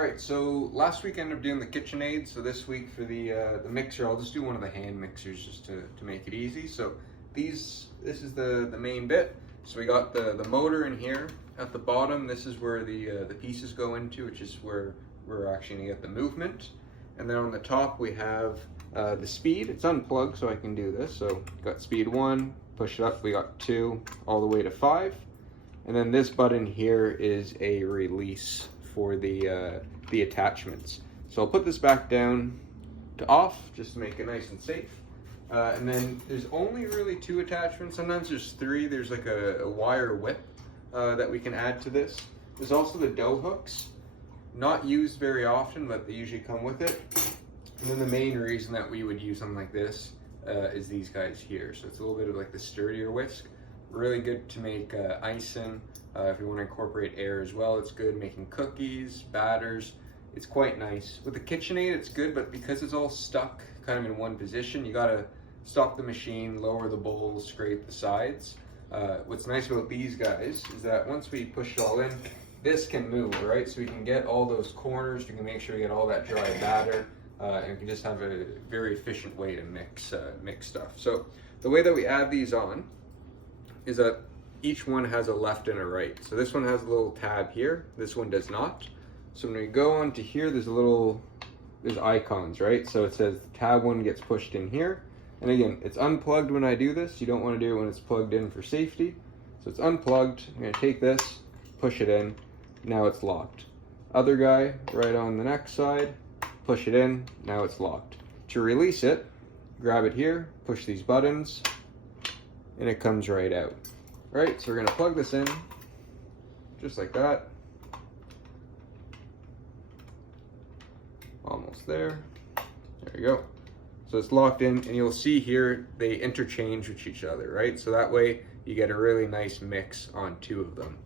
Alright, so last week I ended up doing the KitchenAid, so this week for the mixer, I'll just do one of the hand mixers just to make it easy. So this is the main bit. So we got the motor in here. At the bottom, this is where the pieces go into, which is where we're actually gonna get the movement. And then on the top we have the speed. It's unplugged, so I can do this. So got speed 1, push it up, we got 2, all the way to 5. And then this button here is a release for the attachments. So I'll put this back down to off just to make it nice and safe. And then there's only really 2 attachments. Sometimes there's 3. There's like a wire whip that we can add to this. There's also the dough hooks. Not used very often, but they usually come with it. And then the main reason that we would use something like this is these guys here. So it's a little bit of like the sturdier whisk. Really good to make icing. If you want to incorporate air as well, it's good. Making cookies, batters, it's quite nice. With the KitchenAid, it's good, but because it's all stuck kind of in one position, you gotta stop the machine, lower the bowl, scrape the sides. What's nice about these guys is that once we push it all in, this can move, right? So we can get all those corners, we can make sure we get all that dry batter, and we can just have a very efficient way to mix stuff. So the way that we add these on is that each one has a left and a right. So this one has a little tab here, this one does not. So when we go onto here, there's icons, right? So it says tab 1 gets pushed in here. And again, it's unplugged when I do this. You don't want to do it when it's plugged in for safety. So it's unplugged. I'm going to take this, push it in. Now it's locked. Other guy right on the next side, push it in. Now it's locked. To release it, grab it here, push these buttons, and it comes right out. Right, so we're gonna plug this in, just like that. Almost there. There you go. So it's locked in, and you'll see here they interchange with each other, right? So that way you get a really nice mix on 2 of them.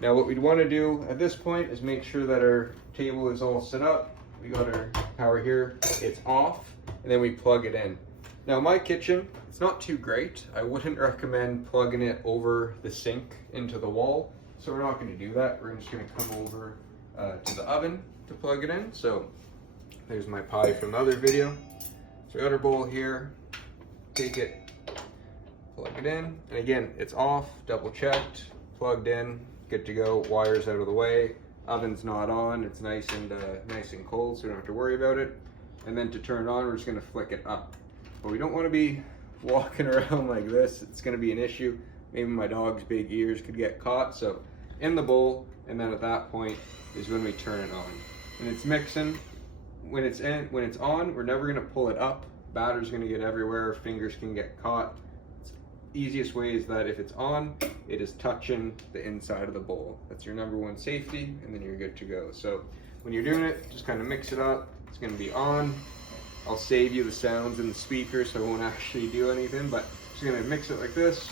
Now what we'd want to do at this point is make sure that our table is all set up. We got our power here, it's off, and then we plug it in. Now my kitchen, it's not too great. I wouldn't recommend plugging it over the sink into the wall. So we're not going to do that. We're just going to come over to the oven to plug it in. So there's my pie from the other video. So we got our bowl here, take it, plug it in. And again, it's off, double checked, plugged in, good to go, wires out of the way. Oven's not on, it's nice and cold, so we don't have to worry about it. And then to turn it on, we're just going to flick it up. But we don't want to be walking around like this. It's going to be an issue. Maybe my dog's big ears could get caught. So in the bowl, and then at that point is when we turn it on. And it's mixing. When it's on, we're never going to pull it up. Batter's going to get everywhere. Fingers can get caught. Easiest way is that if it's on, it is touching the inside of the bowl. That's your #1 safety, and then you're good to go. So when you're doing it, just kind of mix it up. It's going to be on. I'll save you the sounds in the speaker so I won't actually do anything, but just gonna mix it like this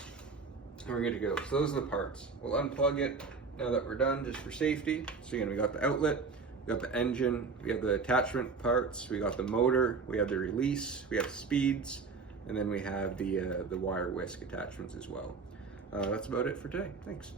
and we're good to go. So those are the parts. We'll unplug it now that we're done, just for safety. So again, we got the outlet, we got the engine, we have the attachment parts, we got the motor, we have the release, we have the speeds, and then we have the wire whisk attachments as well. That's about it for today. Thanks.